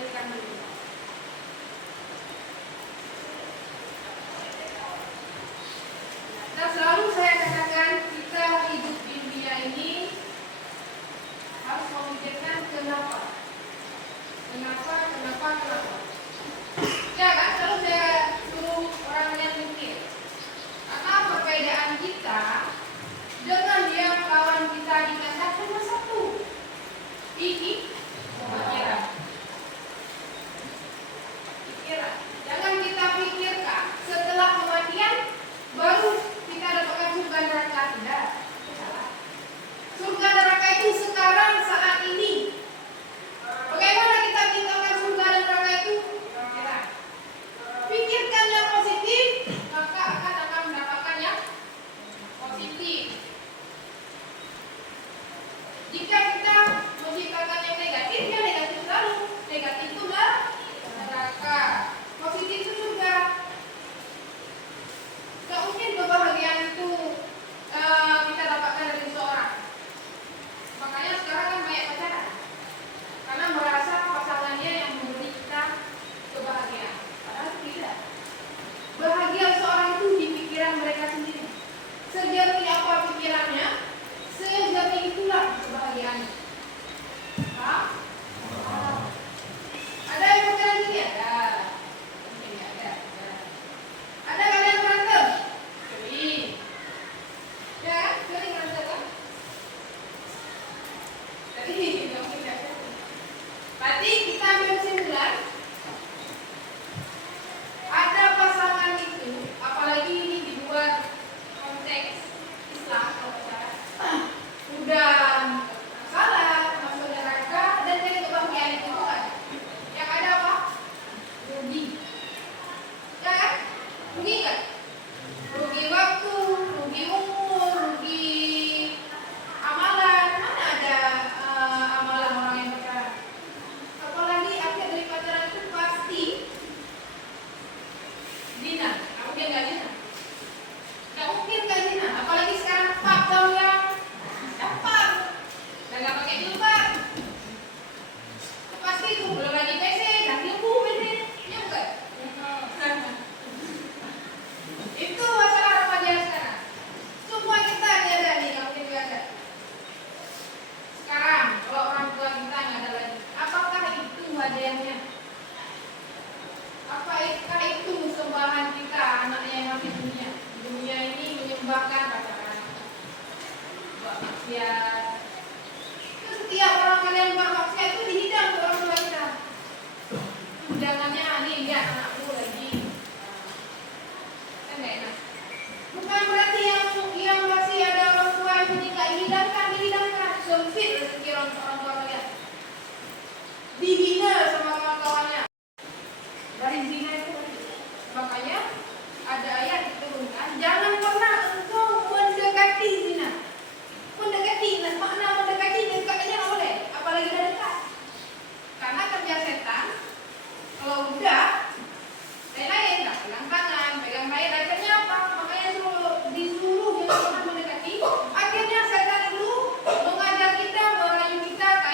pikirkan dulu. Dan selalu saya katakan kita hidup di dunia ini harus memikirkan kenapa. Ya kan, selalu saya suruh orang yang mikir. Karena perbedaan kita dengan yang kawan kita dikatakan cuma satu. Pikiran. Jangan kita pikirkan setelah kematian baru kita dapatkan surga neraka. Tidak. Salah. Surga neraka itu sekarang saat ini. Bagaimana kita tinggalkan surga dan neraka itu? Pikirkan yang positif, maka akan mendapatkan yang positif. Jika kita menciptakan yang negatif, ya negatif selalu. Negatif itu neraka, positif itu surga. Gak mungkin kebahagiaan itu kita dapatkan dari seseorang. Makanya sekarang kan banyak pacaran, karena merasa pasangannya yang memberi kita kebahagiaan. Padahal tidak. Bahagia seorang itu di pikiran mereka sendiri. Sejernih apa pikirannya, sejernih itulah kebahagiaannya. Paham? Ada yang pacaran sini? Ada. Mungkin ada. Ada kalian berantem? Sering. Ya kan? Sering berantem kan? Jadi mungkin tidak. Berarti kita ambil kesimpulan, ada pasangan itu, apalagi ini dibuat konteks Islam, kalau salah, udah salah, masuk neraka dan jadi kebahagiaan itu kan. Yang ada apa? Rugi. Ya kan? Rugi kan? Rugi waktu, rugi umur, rugi amalan. Mana ada amalan orang yang pacaran? Apalagi akhir dari pacaran itu pasti zina. Mungkin nggak zina? Nggak mungkin nggak zina. Apalagi sekarang Pak tahun yang dapat dan nggak pakai jilbab. Pasti itu belum lagi PC, ganti buku PC, ya bukan? Itu masalah remaja sekarang. Semua kita ada nih, nggak mungkin nggak ada. Sekarang kalau orang tua kita nggak ada lagi, apakah itu hadiahnya? Apakah itu sembahan kita anaknya yang masih dunia? Dunia ini menyembahkan pacaran, buat maksiat. Setiap orang kalian buat maksiat itu dihidang ke orang tua kita. Undangannya nih, lihat anakku lagi. Kan nggak enak. Bukan berarti yang masih ada orang tua yang tidak dihidangkan, sempit rezeki orang tua kalian. Dihina sama kawan-kawannya. Dari zina itu, makanya ada ayat diturunkan, jangan pernah engkau mendekati zina. Mendekati, makna mendekati dekatnya nggak boleh, apalagi udah dekat. Karena kerja setan, kalau udah lain-lain, nggak pegang tangan, pegang bayi, akhirnya apa? Makanya disuruh jangan pernah mendekati. Akhirnya setan itu mengajak kita, merayu kita ke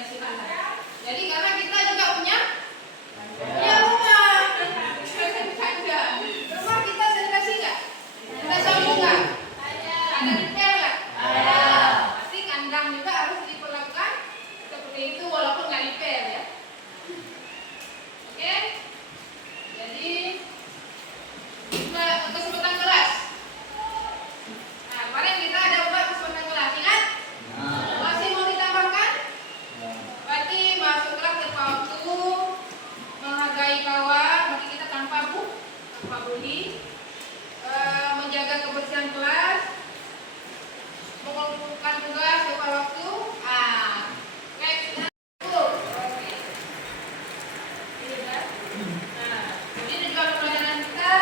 sanitasi kandang. Jadi karena kita juga punya rumah, kandang. Rumah kita sanitasi nggak? Ada sapu nggak? Ada detail nggak? Pasti kandang juga harus diperlakukan seperti itu walaupun nggak detail ya. Oke? Jadi kesempatan kelas. Nah, kemarin kita ada buat kesempatan kelas, ingat? Masih mau ditambahkan? Berarti masuk kelas tepat waktu, menghargai kawan, berarti kita tanpa bully, menjaga kebersihan kelas, mengumpulkan tugas tepat waktu. Ini juga pelajaran kita.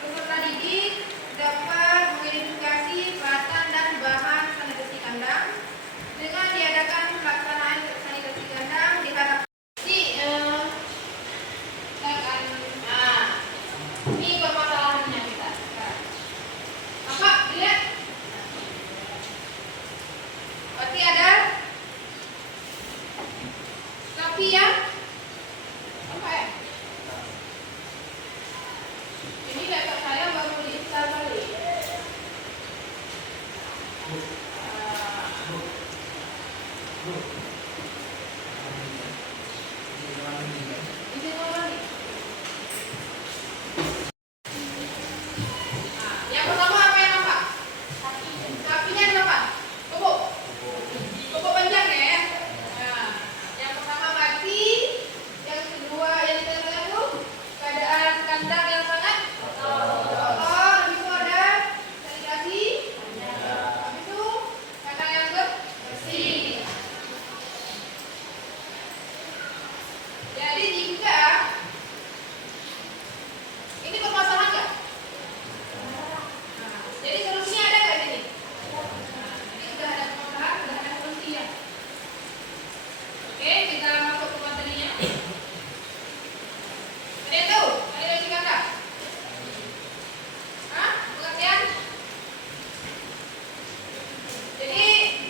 Peserta didik dapat mengidentifikasi peralatan dan bahan sanitasi kandang dengan diadakan pelaksanaan sanitasi kandang diharapkan ini permasalahannya kita sekarang. Apa? Lihat. Berarti ada sapi yang apa ya? Ini laptop saya baru diinstal kali. Ini apa nih? Yang pertama apa yang nampak? Sapinya kenapa? Kobok panjang ya. Nah, yang pertama mati, yang kedua yang dikatakan itu keadaan kandang yang sangat kotor, habis itu ada sanitasi, habis itu kandang yang bersih. Jadi jika ini permasalahan nggak? Jadi solusinya ada nggak di sini? Ini sudah ada permasalahan, sudah ada solusinya. Oke, kita masuk ke materinya. Ada yang tahu? Sanitasi kandang? Pengertian? Jadi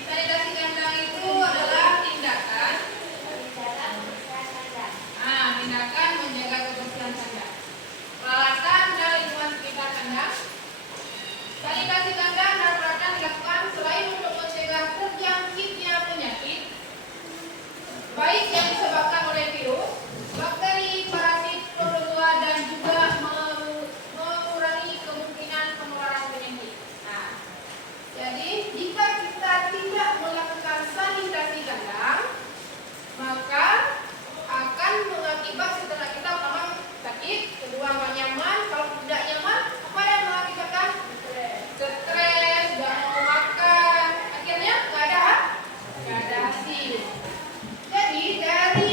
sanitasi kandang itu adalah tindakan menjaga kebersihan kandang. Peralatan dan lingkungan sekitar kandang. Sanitasi kandang dan peralatan dilakukan selain untuk mencegah terjangkitnya penyakit, baik yang disebabkan oleh virus, bakteri, parasit, protozua, dan juga mengurangi kemungkinan penularan penyakit. Nah, jadi jika kita tidak melakukan sanitasi kandang, maka akan mengakibat setelah kita pertama sakit, kedua nggak nyaman, kalau tidak nyaman apa yang mengakibatkan? Stres, nggak mau makan, akhirnya nggak ada hasil. Jadi dari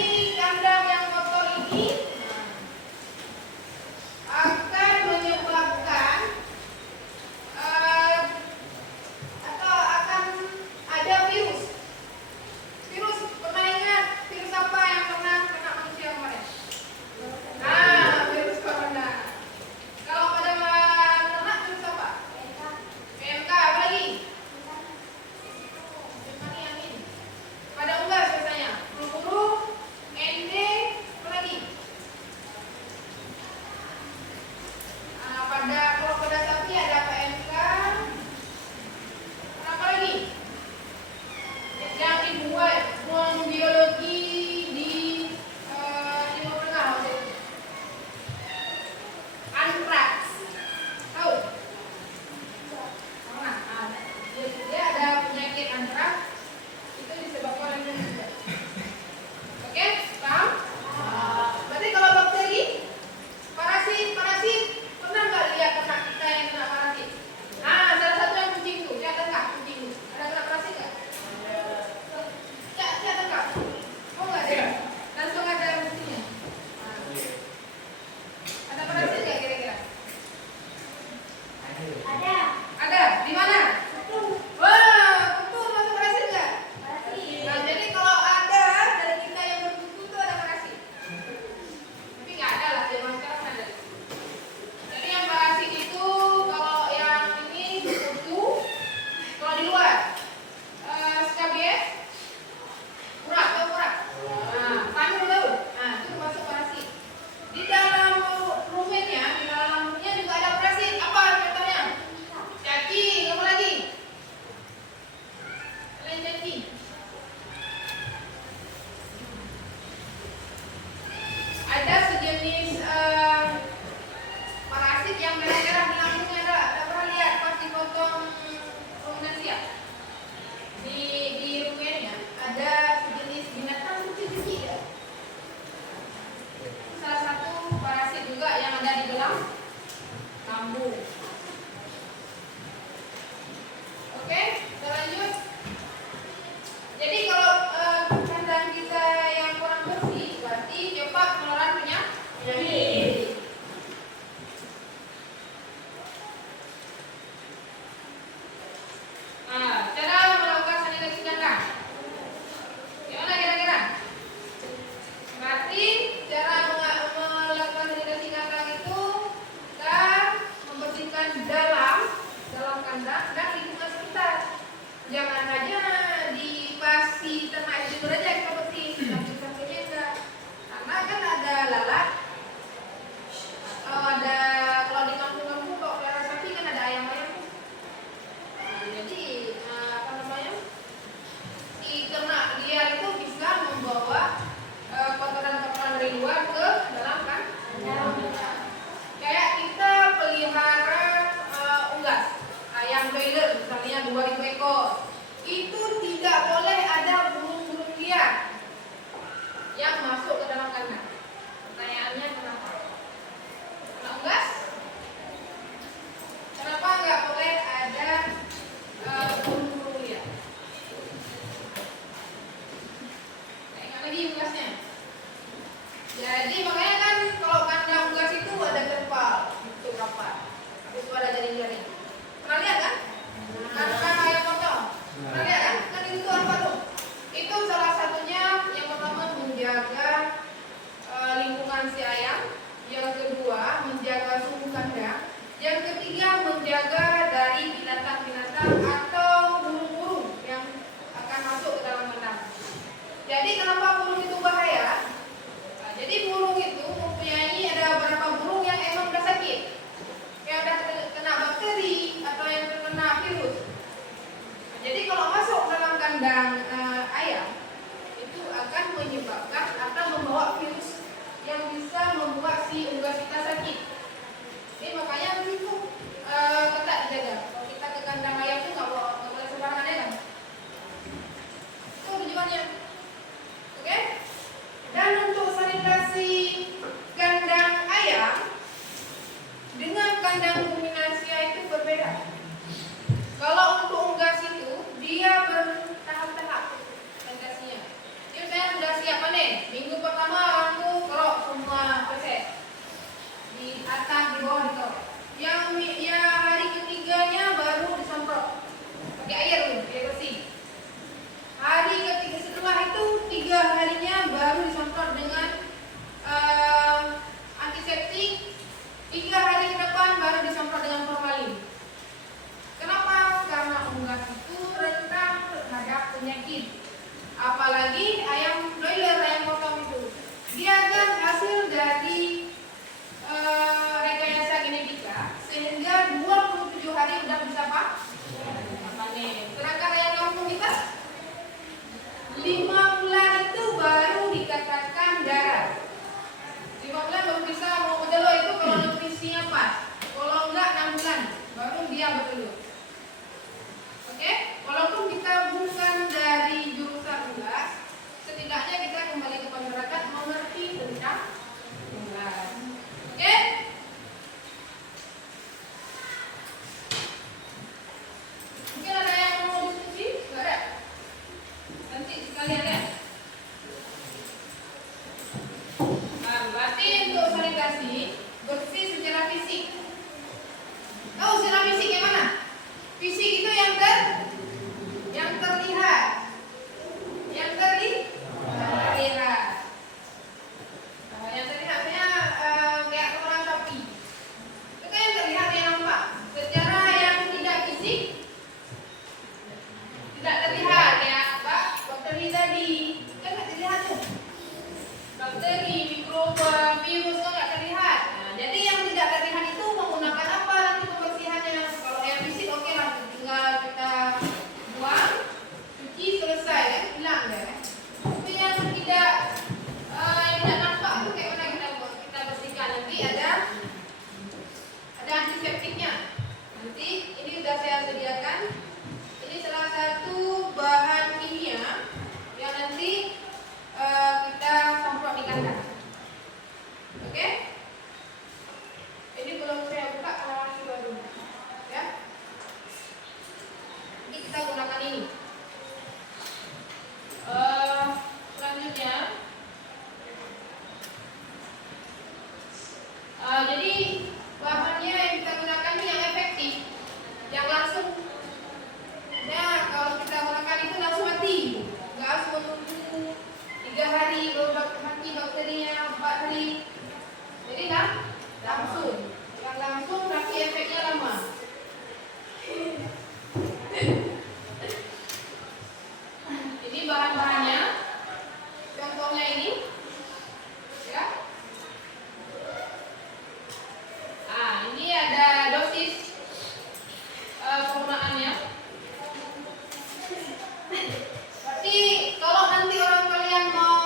jenis parasit yang merah-merah di lambungnya ada pernah lihat pas dipotong ruminansia di rumiannya ada sejenis binatang kecil-kecil ya. Salah satu parasit juga yang ada di dalam lambung. Oke, kita lanjut. Jadi kalau kandang kita yang kurang bersih, berarti cepat penularan penyakit. Nah, cara melakukan sanitasi kandang. Gimana kira-kira? Berarti cara melakukan sanitasi kandang itu kita membersihkan dalam kandang dan lingkungan sekitar. Jangan hanya di pasti ternak itu aja kita bersih, samping-sampingnya enggak. Karena kan ada lalat, atau ada kalau di kampung-kampung kalau pelihara sapi kan ada ayam-ayam. Nah, jadi apa namanya? Si ternak liar itu bisa membawa kotoran-kotoran dari luar ke dalam kan? Kayak kita pelihara unggas, ayam broiler misalnya 2.000 ekor. Itu tidak boleh ada burung-burung liar yang masuk ke dalam kandang. Pertanyaannya kenapa? Karena unggas? Kenapa nggak boleh ada burung-burung liar? Kita ingat lagi unggasnya. Jadi makanya kan kalau kandang unggas itu ada terpal, itu rapat. Habis itu ada jaring-jaring. Pernah lihat kan? Kandang ayam potong. Pernah lihat kan? Kan itu apa tuh? Itu salah satunya yang pertama menjaga lingkungan si ayam, yang kedua menjaga suhu kandang, yang ketiga menjaga dari binatang-binatang atau burung-burung yang akan masuk ke dalam kandang. Jadi kenapa burung itu bahaya? Nah, jadi burung itu mempunyai ada beberapa burung yang emang udah sakit, yang udah kena bakteri atau yang terkena virus. Nah, jadi kalau masuk dalam kandang ayam itu akan menyebabkan atau membawa virus yang bisa membuat si unggas kita sakit. Jadi makanya itu ketat dijaga. Kalau kita ke kandang ayam itu nggak boleh sembarangan ya kan? Itu tujuannya. Oke? Dan untuk sanitasi kandang ayam dengan kandang ruminansia itu berbeda. Kalau untuk unggas itu dia bertahap-tahap sanitasinya. Jadi saya sudah siap nih. Minggu pertama aku kerok semua peset di atas, di bawah, di bawah. Yang hari ketiganya baru disemprot pakai air bersih. Hari ketiga setelah itu 3 harinya baru disemprot dengan antiseptik. 3 hari ke depan baru disemprot dengan formalin. Kenapa? Karena unggas itu rentan terhadap penyakit. Apalagi ayam broiler, ayam potong itu. Dia kan hasil dari rekayasa genetika sehingga 27 hari udah bisa panen. Sedangkan ayam kampung kita 5 bulan itu baru dikatakan darah. 5 bulan baru bisa mau bertelur itu kalau nutrisinya pas. Kalau enggak 6 bulan baru dia bertelur. Oke? Walaupun kita bukan dari jurusan unggas, setidaknya kita kembali ke masyarakat mengerti tentang unggas. Oke? Mungkin ada yang mau diskusi? Enggak ada? Nanti sekalian ya. Nah, berarti untuk sanitasi bersih secara fisik. Tahu secara fisik yang mana? Fisik itu yang terlihat. Yang terlihat. Yang terlihatnya kayak kotoran sapi. Itu kan yang terlihat, yang nampak. Secara yang tidak fisik tidak terlihat ya, Pak. Bakteri tadi kan nggak terlihat tuh. Bakteri, mikroba, virus kan nggak terlihat. Nah, jadi yang tidak terlihat itu menggunakan apa nanti pembersihannya? Kalau yang mati bakterinya bakteri. Jadi langsung, yang langsung tapi efeknya lama. Ini bahan-bahannya, contohnya ini, ya. Ini ada dosis penggunaannya. Berarti kalau nanti orang kalian mau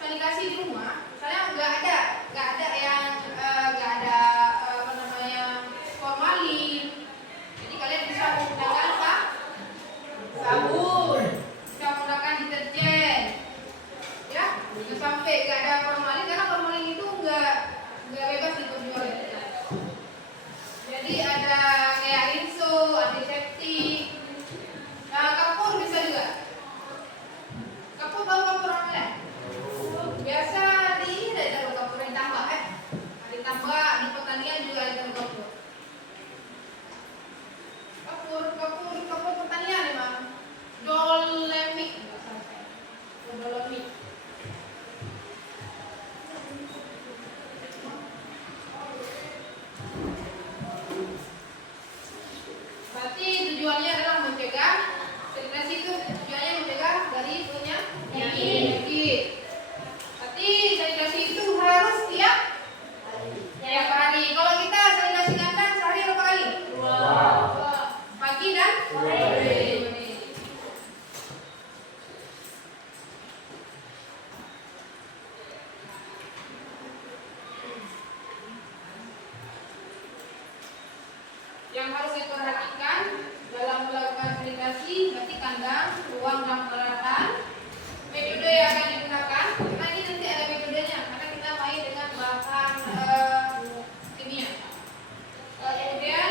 sanitasi di rumah, saya nggak ada yang nggak ada apa namanya formalin. Jadi kalian bisa menggunakan apa? Sabun, bisa menggunakan deterjen, ya. Jangan sampai nggak ada formalin karena formalin itu nggak bebas diperjualbelikan. Jadi ada kayak rinso, antiseptik. Nah, kapur bisa juga. Kapur tahu kapur apa ya? Biasa ditaruh kapur yang tambah ditambah di pertanian juga ditaruh kapur. Kapur pertanian memang dolemik. Dolemik. Berarti tujuannya adalah mencegah sanitasi itu tujuannya mencegah dari punya penyakit. Berarti sanitasi itu harus tiap hari. Kalau kita sanitasi kandang sehari berapa kali? 2. Pagi dan sore. Yang harus diperhatikan dalam melakukan sanitasi berarti kandang, ruang dan peralatan, metode yang akan digunakan. Karena ini nanti ada metodenya, karena kita main dengan bahan kimia. Kemudian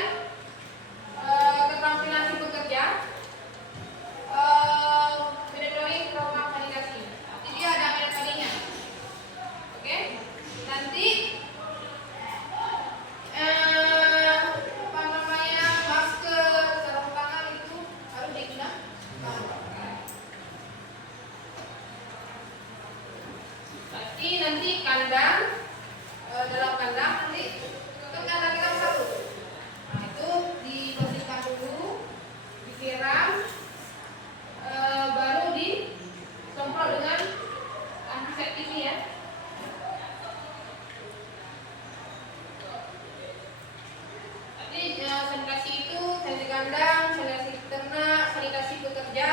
keterampilan si pekerja, monitoring program sanitasi. Jadi dia ada metodenya. Oke, nanti masker, sarung tangan itu harus digunakan. Berarti nanti kandang, dalam kandang nanti kan kandang kita satu. Nah itu dibersihkan dulu, disiram, baru disemprot dengan antiseptik ini ya. Sanitasi itu sanitasi kandang, sanitasi ternak, sanitasi pekerja,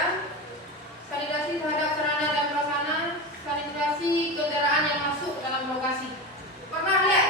sanitasi terhadap sarana dan prasarana, sanitasi kendaraan yang masuk dalam lokasi. Pernah lihat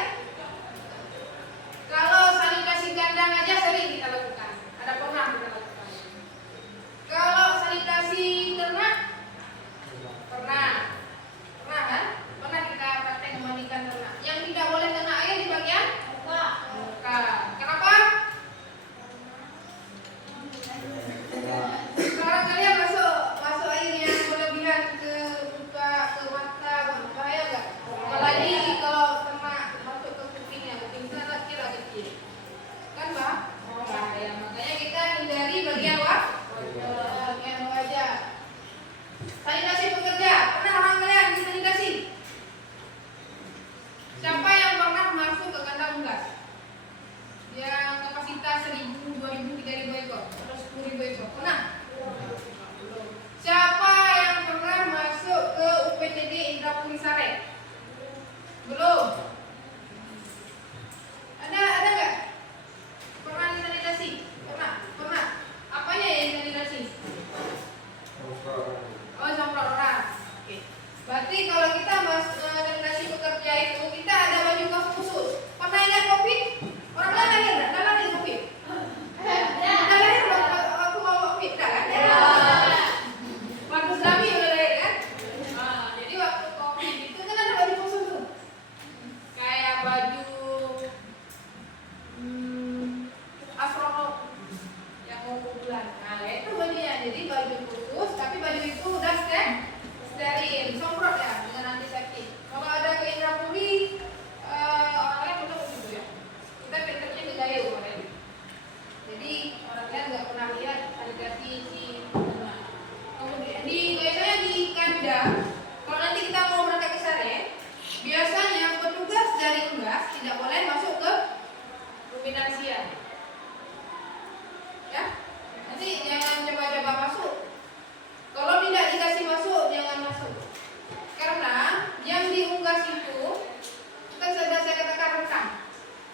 tugas, tidak boleh masuk ke luminansia. Ya, nanti jangan coba-coba masuk. Kalau tidak dikasih masuk, jangan masuk. Karena yang diunggas itu kan sudah saya katakan rentan.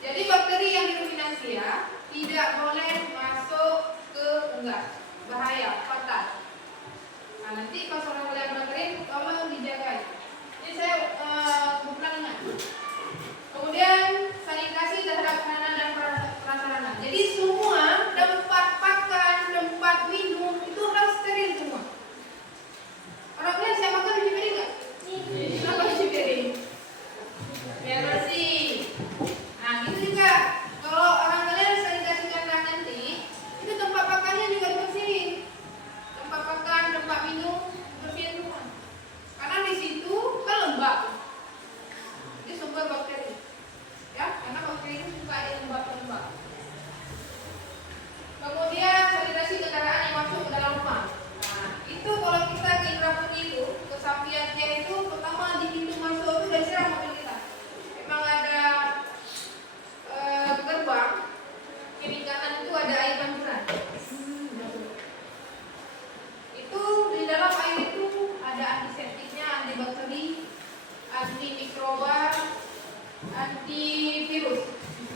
Jadi bakteri yang di luminansia tidak boleh masuk ke unggas, bahaya, fatal. Nah, nanti pas orang kalian dengerin, tolong dijaga. Jadi saya ulang ingat. Kemudian sanitasi terhadap sarana dan prasarana. Jadi semua tempat makan, tempat minum itu harus steril semua. Orang kalian saya makan di piring nggak? Kenapa di piring? Biar bersih. Nah, gitu juga. Kalau orang kalian sanitasi kandang nanti, itu tempat makannya juga dibersihin. Tempat makan, tempat minum, bersihin semua. Karena di situ kan lembab. Ini sumber bakteri. Ya, karena bakteri itu suka ada lembab-lembab. Kemudian sanitasi kendaraan yang masuk ke dalam rumah. Nah, itu kalau kita ke Indrapuri itu, ke sampingnya itu pertama di pintu masuk itu udah siram mobil kita. Memang ada gerbang kiri kanan itu ada air pancuran. Itu di dalam air itu ada antiseptiknya, antibakteri, antimikroba, antivirus.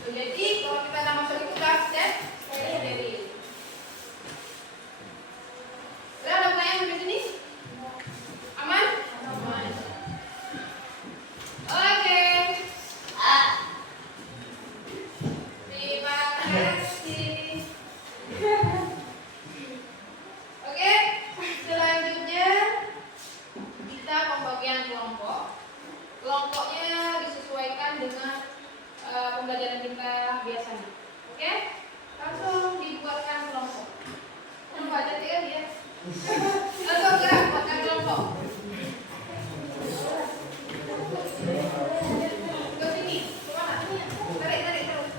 Jadi kalau kita nggak masuk itu udah set steril. Ada pertanyaan sampai sini? Aman? Aman. Oke. Terima kasih. Oke, selanjutnya kita pembagian kelompok. Kelompoknya disesuaikan dengan pembelajaran kita biasanya. Oke? Langsung dibuatkan kelompok. Tunggu aja ya dia. Langsung gerak buatkan kelompok. Ke sini, ke mana? Tarik terus.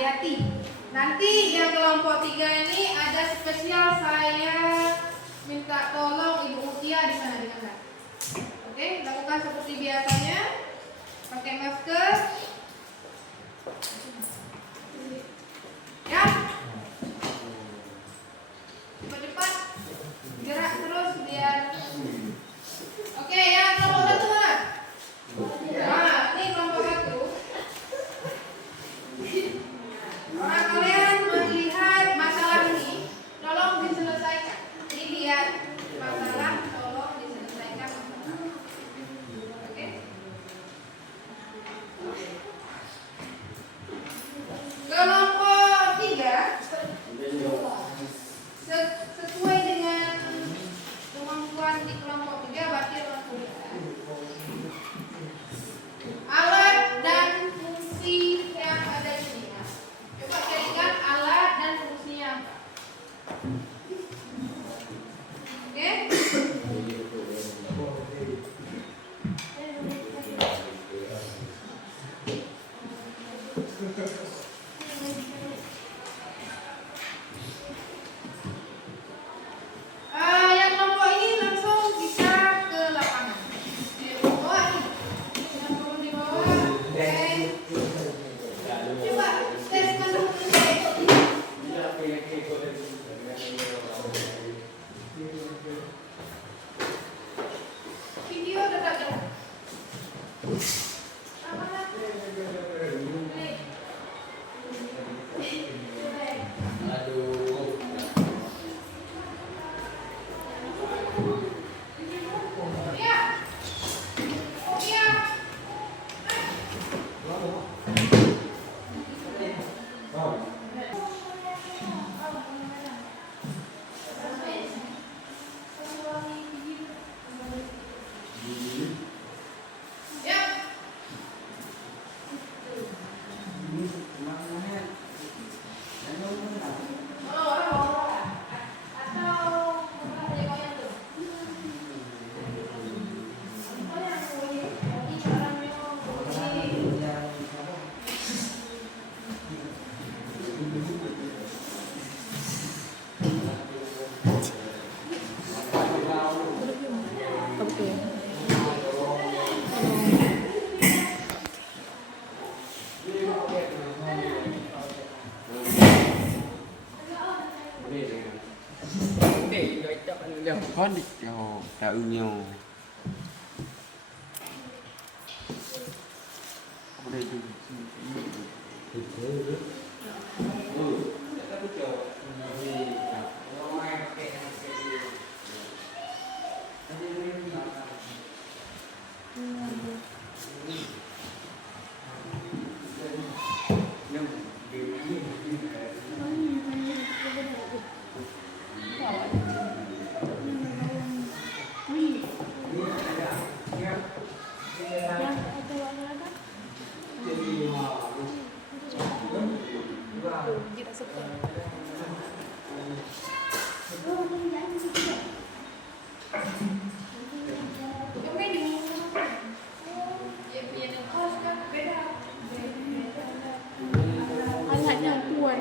hati-hati. Nanti yang kelompok 3 ini ada spesial, saya minta tolong Ibu Mutia di sana dengan. Oke, lakukan seperti biasanya. Pakai masker. Ya. Cepat-cepat. Gerak terus biar. Oke, ya kelompok 1 mana? Nah, ini kelompok 1. Orang kalian melihat masalah ini, tolong diselesaikan. Jadi lihat masalah, tolong diselesaikan. Oke? Kelompok 3 sesuai dengan kemampuan di kelompok 3 berarti kelompok 3. Alat dan fungsi yang ada di sini. Coba carikan alat dan fungsinya apa. Oke? Yang kelompok ini langsung bisa ke lapangan. Bawa nih. Yang perlu dibawa. Coba teskan dulu ini. Video tetap jalan. Con đi cho tạo nhiều ở đây Anaknya tuan.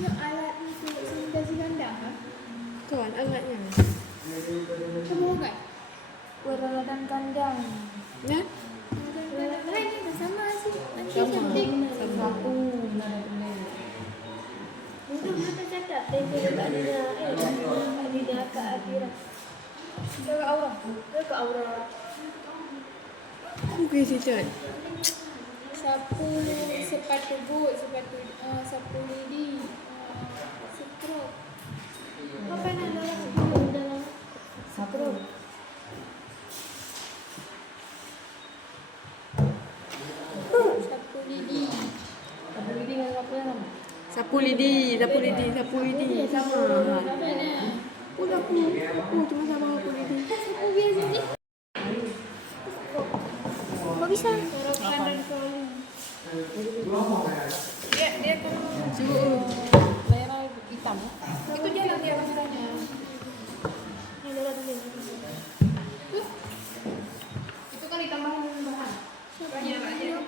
Alat untuk sanitasi kandang kan? Tuan alatnya. Kamu kan? Peralatan kandang. Ya? Peralatan lain sama sih. Nanti cantik. Sapu. Untuk mata catat, tidak ke akhirat. Ke aura. Ke aura. Oke sih Chan. Sapu sepatu boot, sapu lidi, scrub. Apa nama dalam scrub? Sapu lidi. Sapu lidi dengan apa nama? Sapu lidi sama. Aku cuma sama sapu lidi. Sapu biasa ni. Kok bisa? Merah hitam. Itu jalan dia kameranya. Itu kan ditambahin bahan. Banyak aja.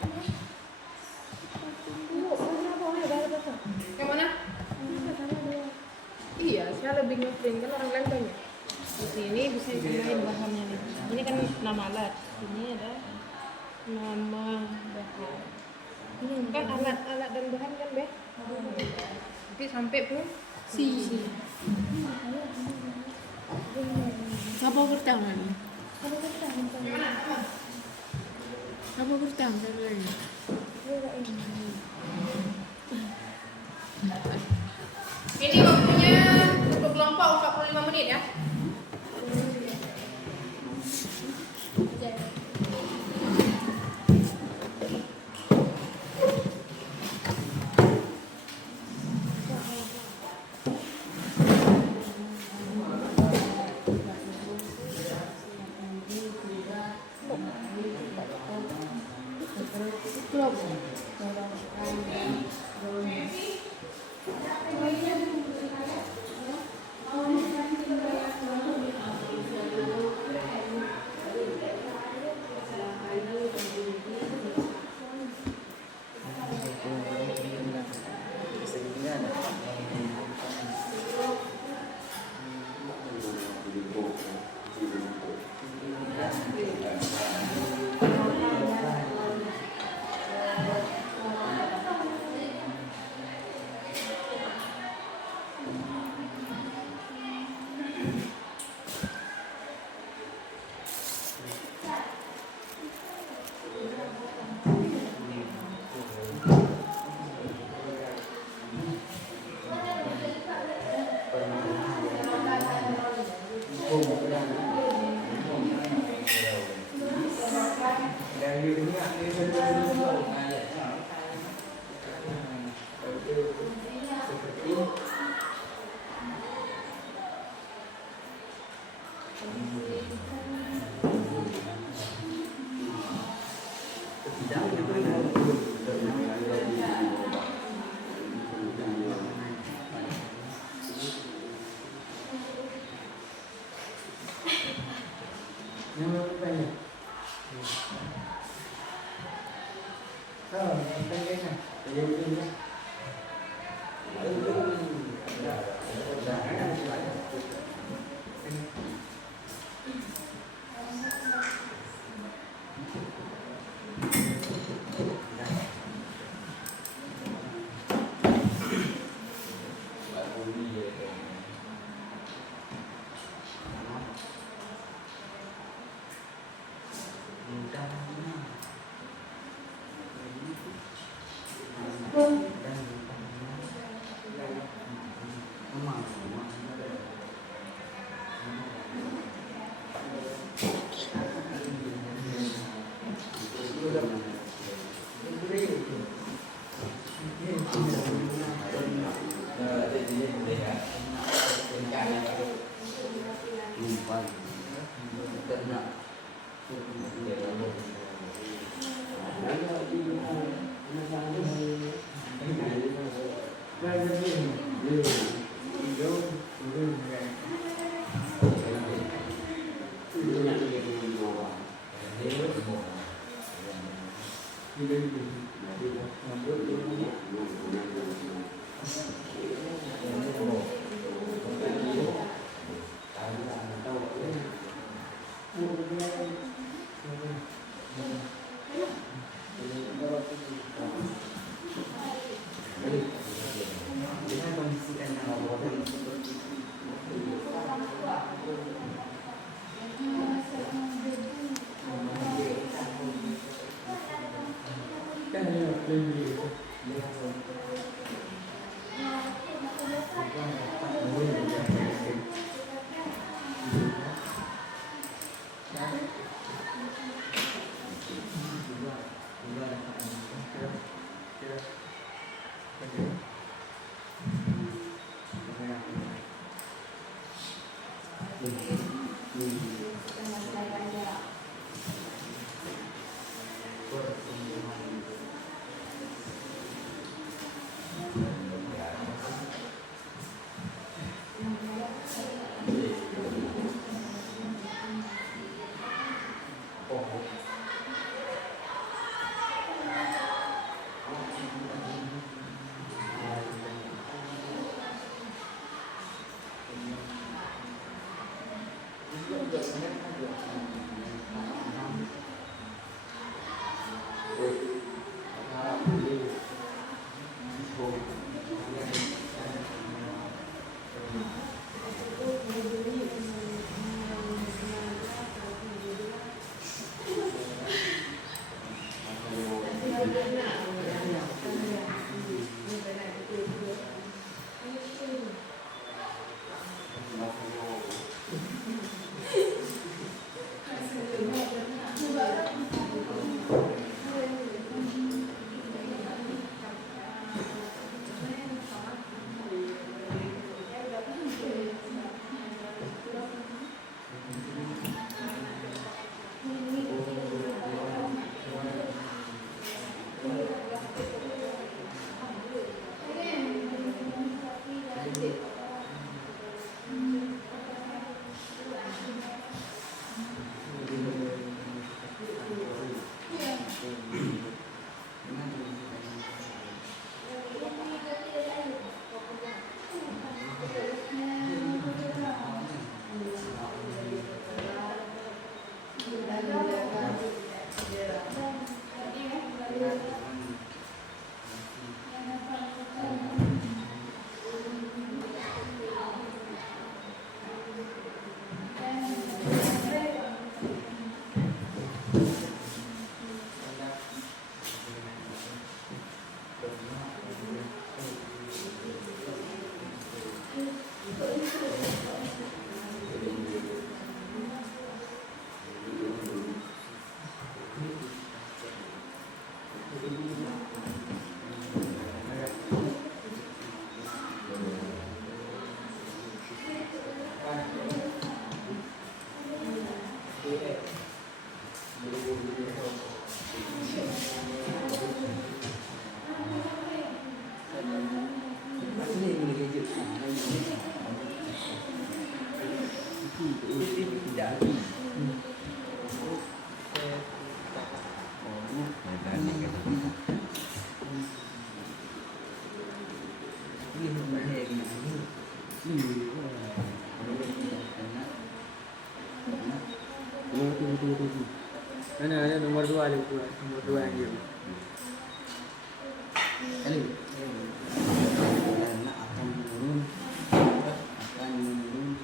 Yang mana? Iya, saya lebih ngeprint kan orang lain banyak. Di sini bisa ditambahin bahannya nih. Ini kan nama alat. Ini ada nama bahan. Kan alat dan bahan kan, Beh? Nanti sampai pun si. Siapa bertang lagi? Yang mana? Siapa bertang lagi? Ini waktunya untuk kelompok 45 menit ya. Ada nomor 2 ada nomor 2 yang dia. Akan menurun.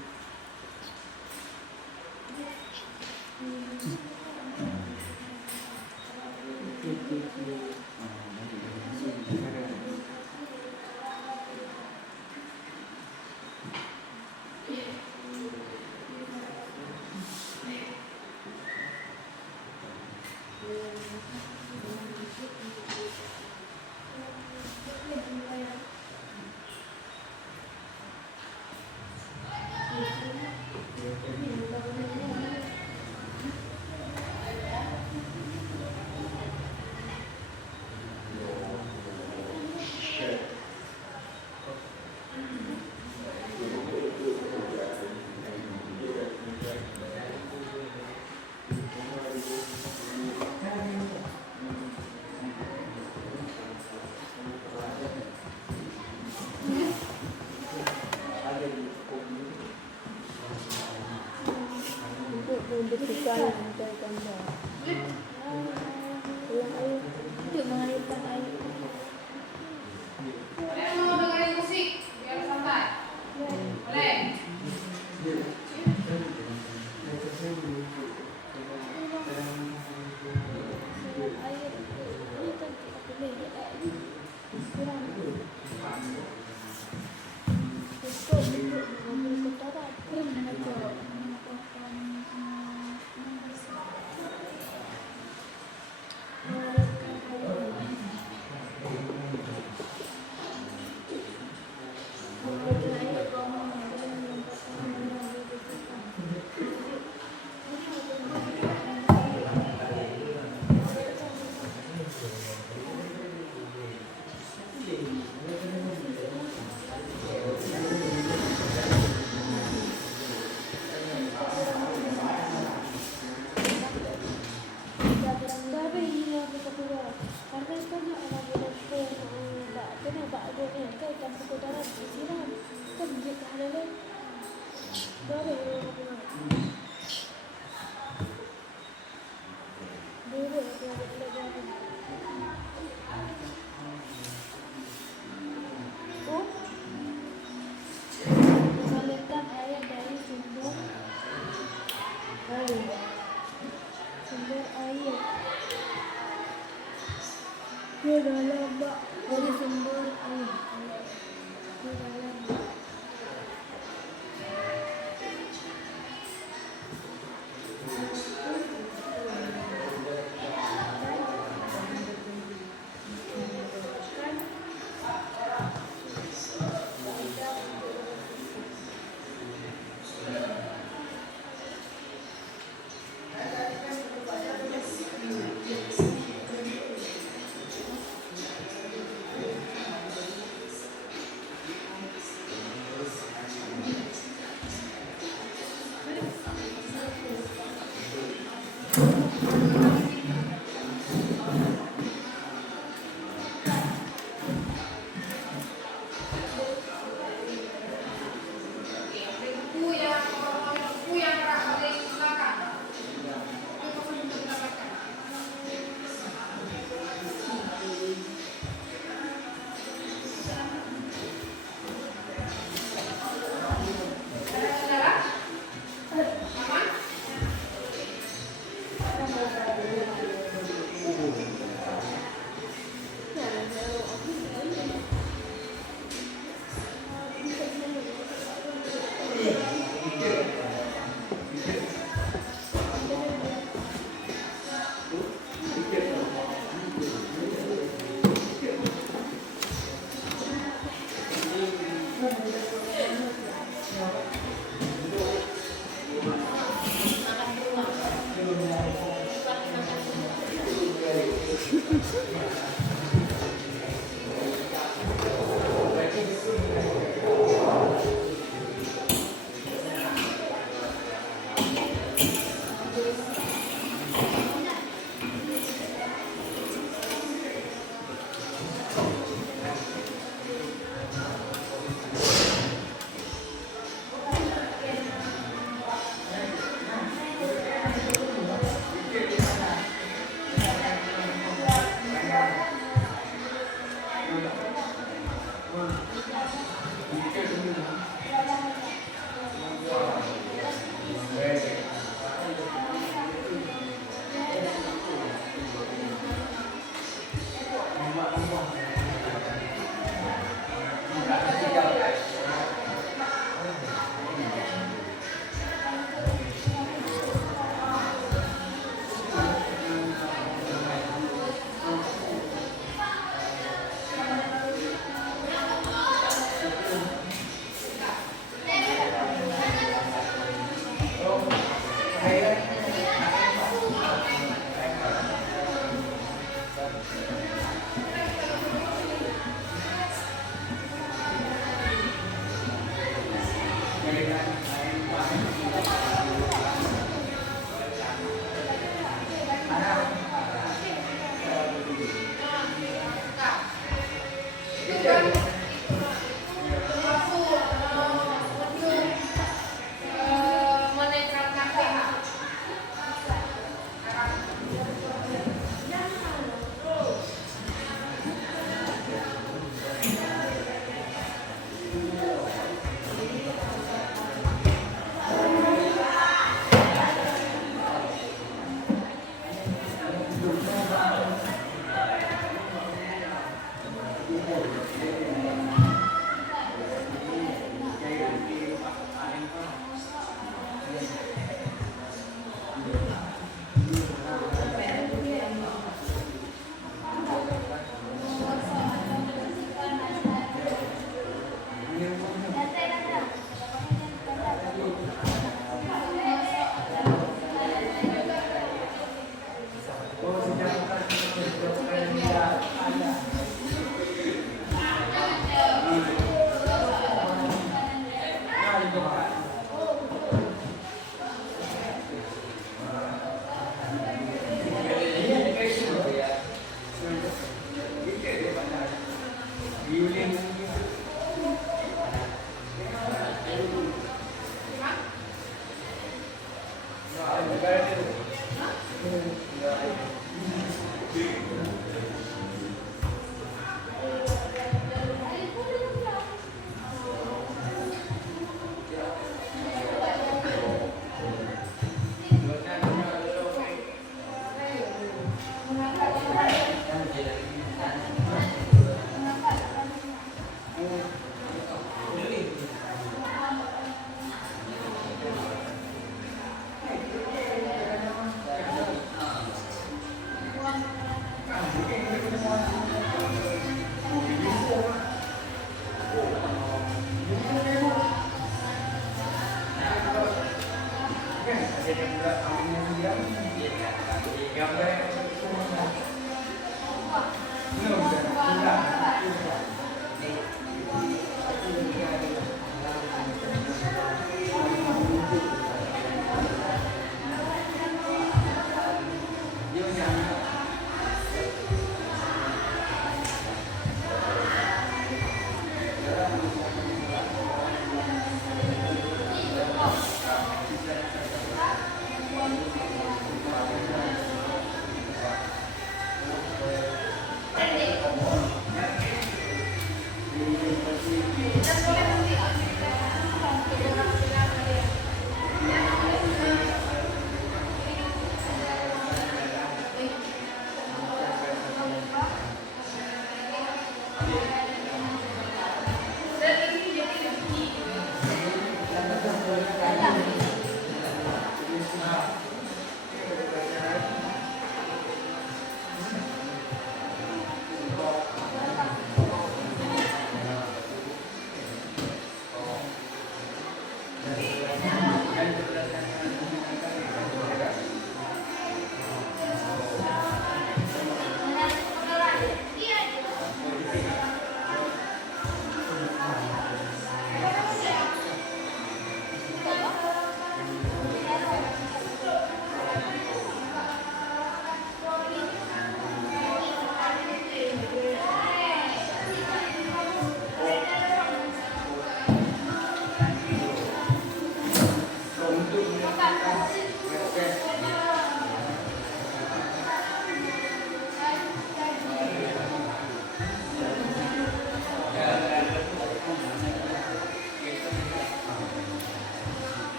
Membersihkan lantai gambar. Ulang air untuk mengalirkan air. Kalian mau dengerin musik biar santai? Boleh. Air ini kan aku lihat air kurang. Untuk mengambil kotoran pun ada. Mengalirkan air dari sumber air ke dalam bak dari sumber air ke dalam bak.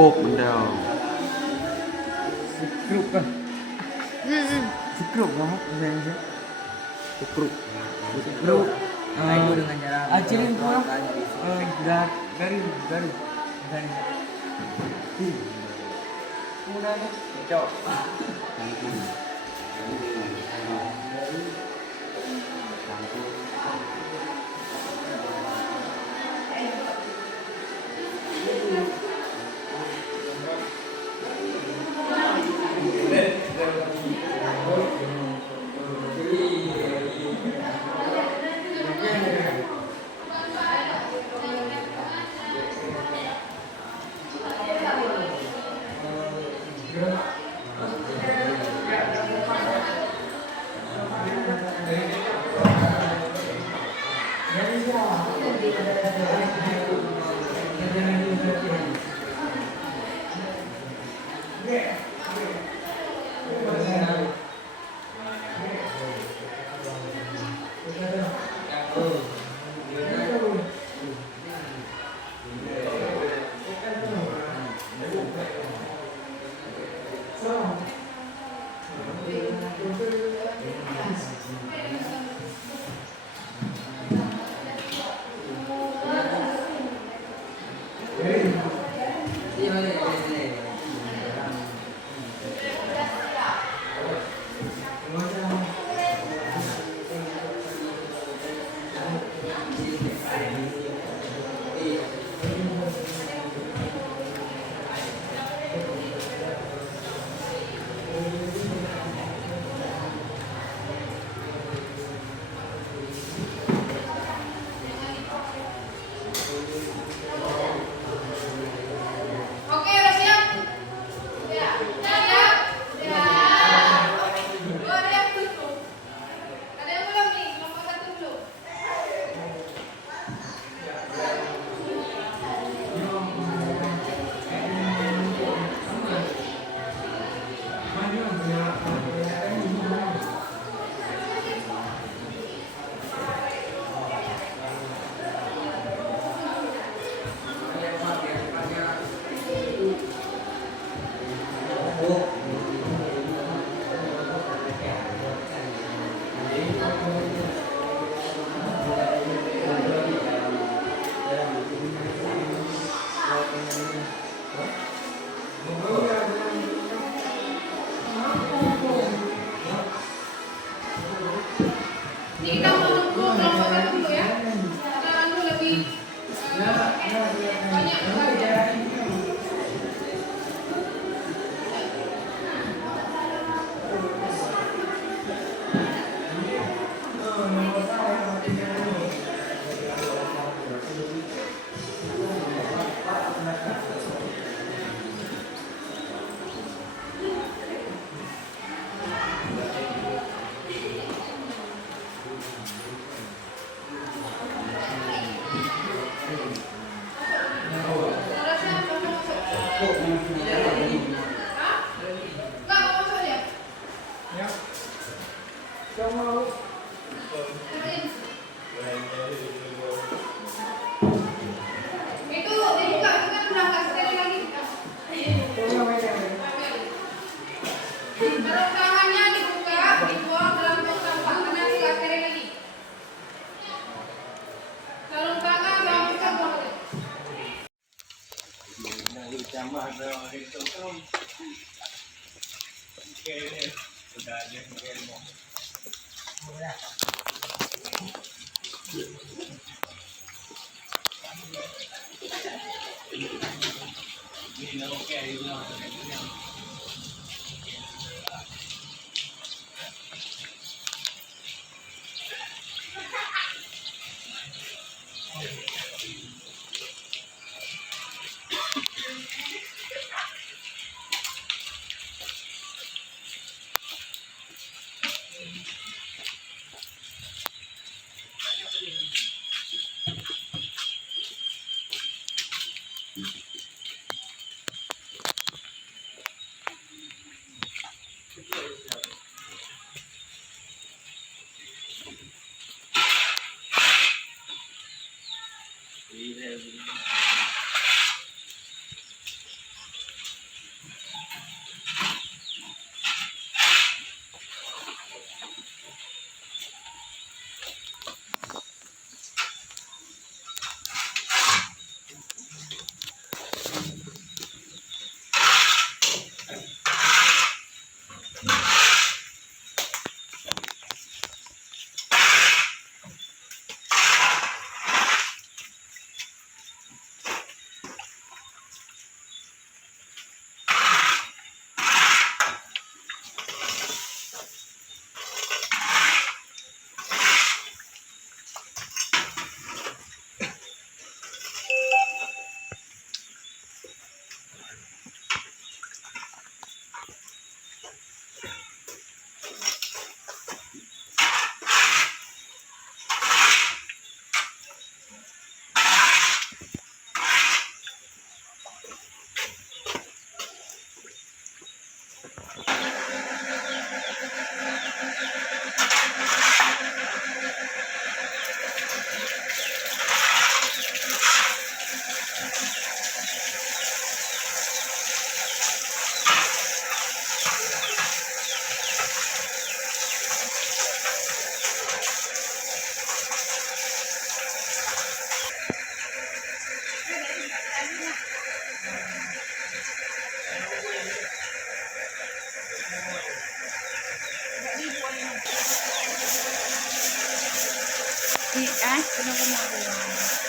Cukup benda. Sekrup kan? Sekrup banget sebenarnya. Cukup. Sekrup. Itu dengan cara Acilin tuh lah. melakukan riset. Garis. Kemudian Cocok. Oke, udah siap? Ya. Siap? Ya. Oh, ada yang belum? Ada yang belum nih? Kelompok satu belum? Ini kita mau nunggu kelompok satu dulu ya. Kita nunggu lebih banyak keluarga. Saudara siapa mau masuk? Hah? Enggak mau masuk aja? Itu dibuka, itu kan udah nggak steril lagi. Sarung tangannya dibuka, dibuang dalam tong sampah karena nggak steril lagi. Sarung tangan dalam tong sampah. Ah, kenapa mau pulang?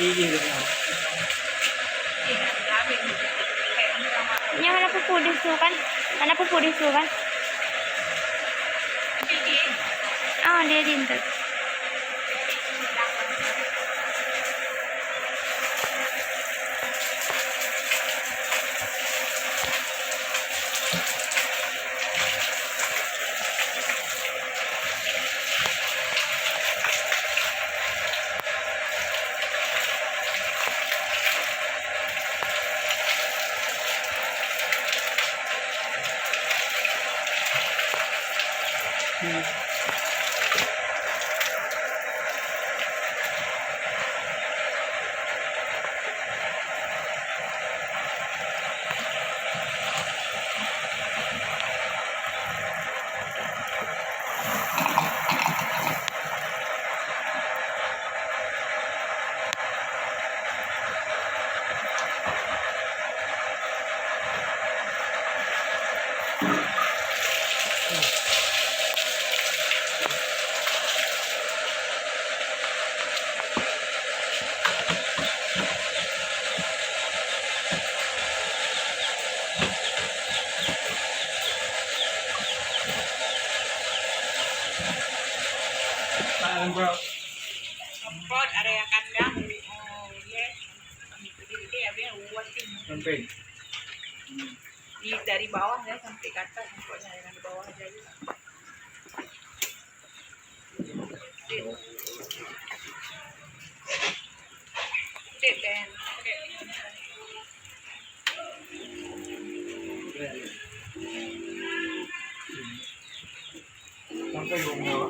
Yang mana pupudis tuh kan? Mana pupudis tuh kan? Oh, dia dintet. Pot area kandang. Oh, yes. Jadi dia uatin. Sampai. Dari bawah ya sampai ke atas pokoknya yang di bawah aja gitu. Sip dan Sampai gua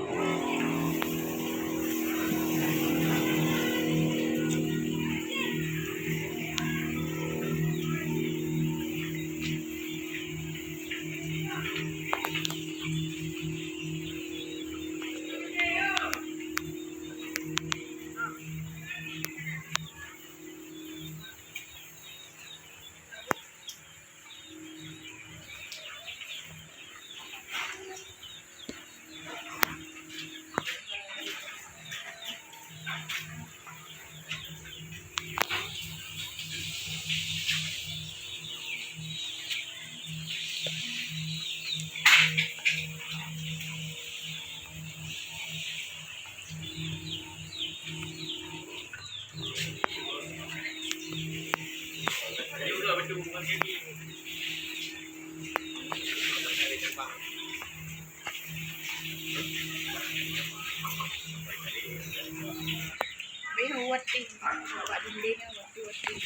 uatin. Bawa dindingnya uatin.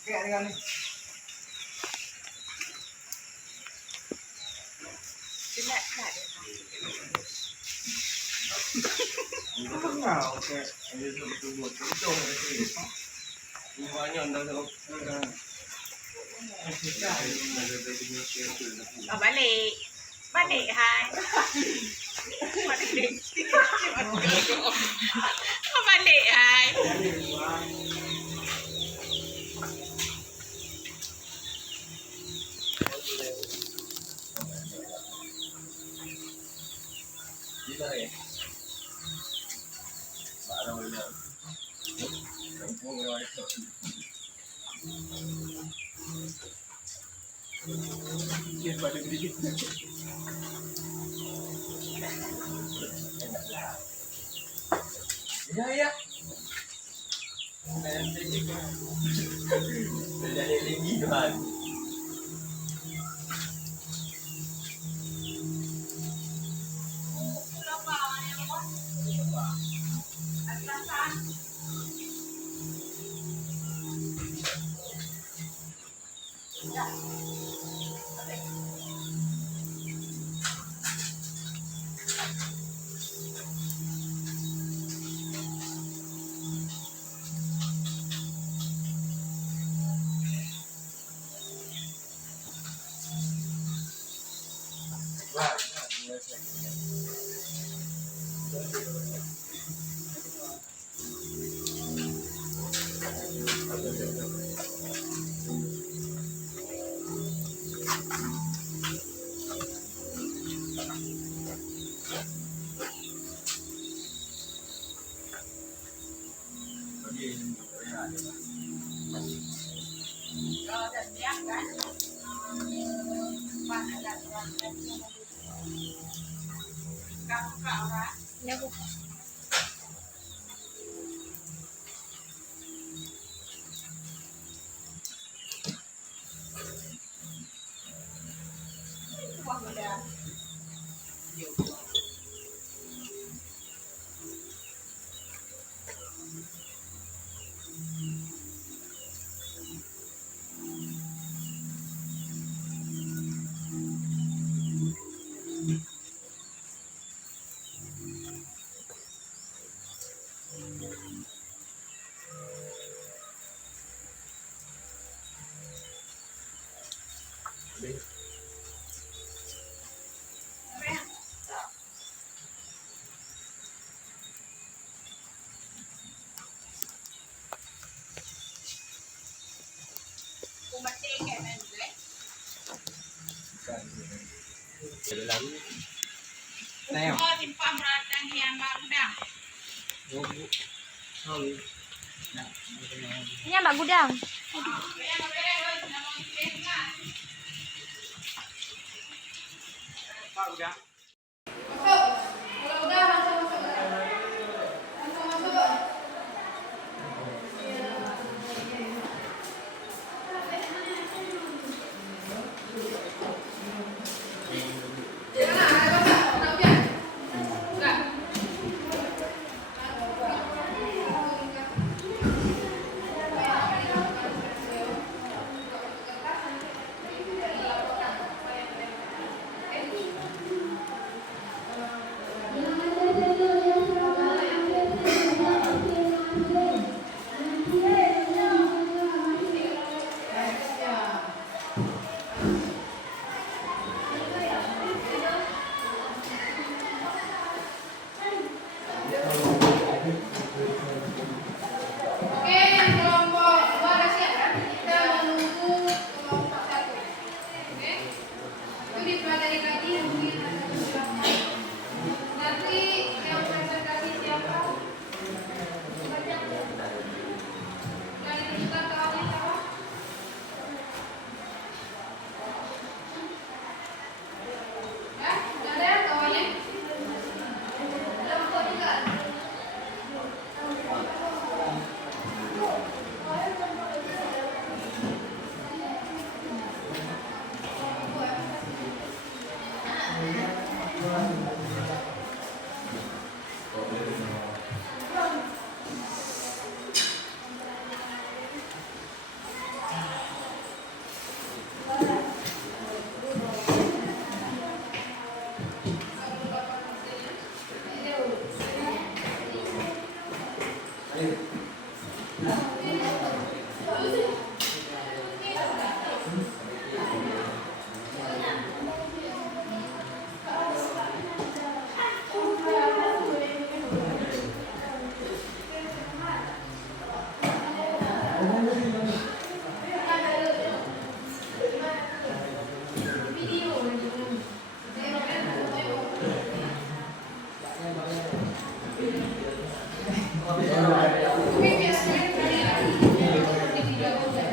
Kayak dengan ini. Tidak ada. Oke. Ini betul betul betul. Rumahnya anda tahu. Oh, balik. Balik, hai. Balik. Oh, balik, hai. Gila ya. Barangnya. Kampung itu. Iya, pada dikit. Iya, iya. Jadi tinggi kan. Ya, Bu. Neo. Ini Mbak Gudang. Masuk. Kalau udah langsung masuk. Langsung masuk. Jangan ada bapak, udah udah. Enggak. Oke, kelompok 2 udah siap kan? Kita menunggu kelompok 1. Oke? Itu dipelajari lagi mungkin ada beberapa. Nanti yang presentasi siapa? Dari kita kawannya siapa? Ya, udah ada kawannya? Udah masuk juga? Oke, gimana hasilnya? Didapatkan.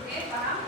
Oke, paham?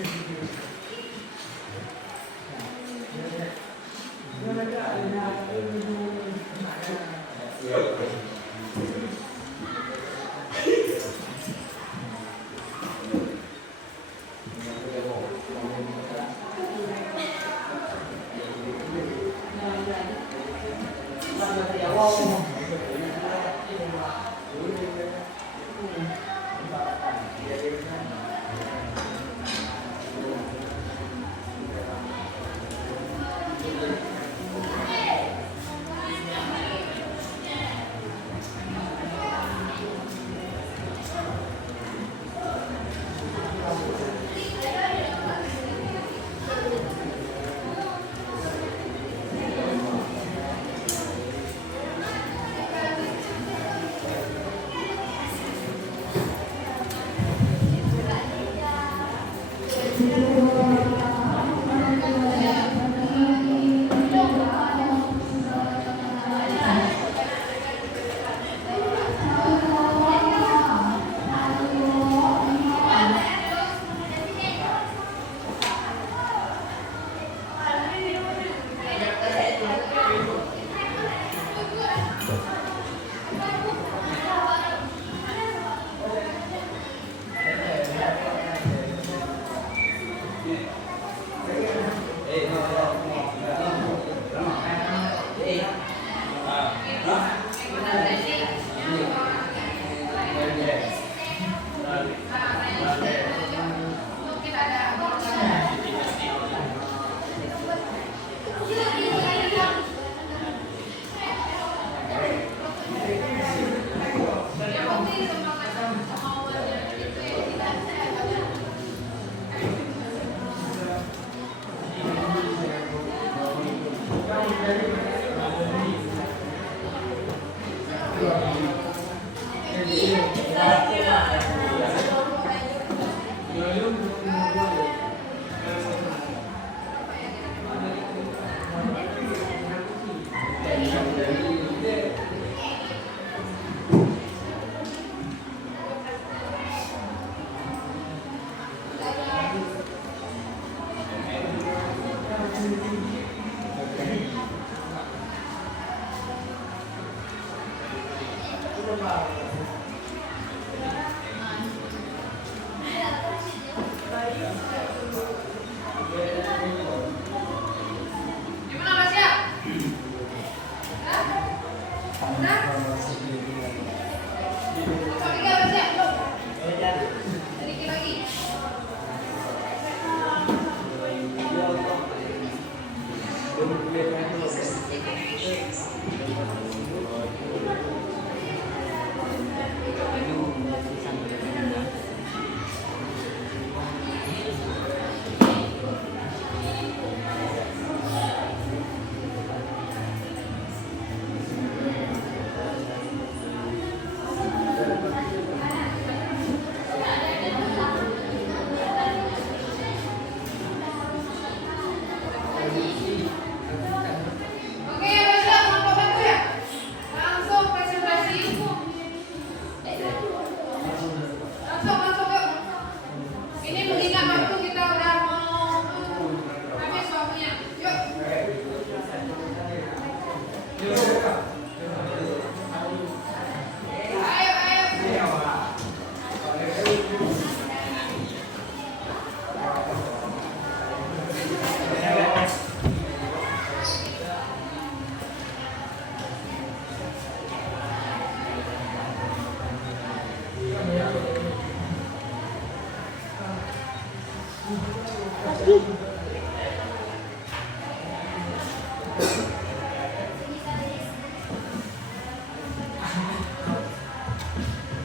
Thank you. Gimana Mas ya? Hah? Udah? Masuk tiga Mas ya? Belum? Sedikit lagi. Oke ya Mas ya, mau bantu ya? Langsung presentasi. Langsung yuk. Ini mengingat waktu kita udah mau habis waktunya. Yuk. Ayo.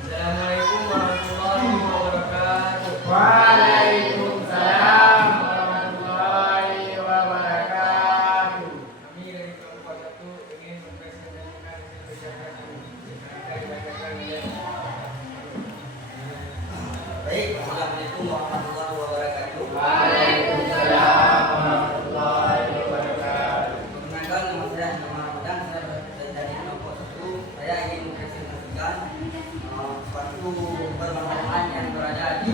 Assalamualaikum warahmatullahi wabarakatuh. Waalaikumsalam warahmatullahi wabarakatuh. Kami dari Kabupaten 1 ingin mempresentasikan kebijakan Baik, assalamualaikum warahmatullahi wabarakatuh. Waalaikumsalam warahmatullahi wabarakatuh. Perkenalkan nama saya Ramadan, saya dari kelompok 1. Saya ingin mempresentasikan suatu permasalahan yang berada di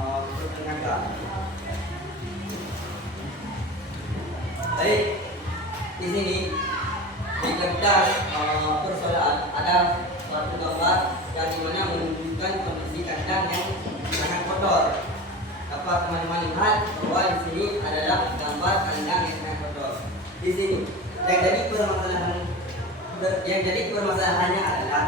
pertengahan. Baik, di sini di kertas persoalan ada suatu gambar yang dimana menunjukkan kondisi kandang yang sangat kotor. Dapat teman-teman lihat bahwa di sini adalah gambar kandang yang sangat kotor. Di sini yang jadi permasalahannya adalah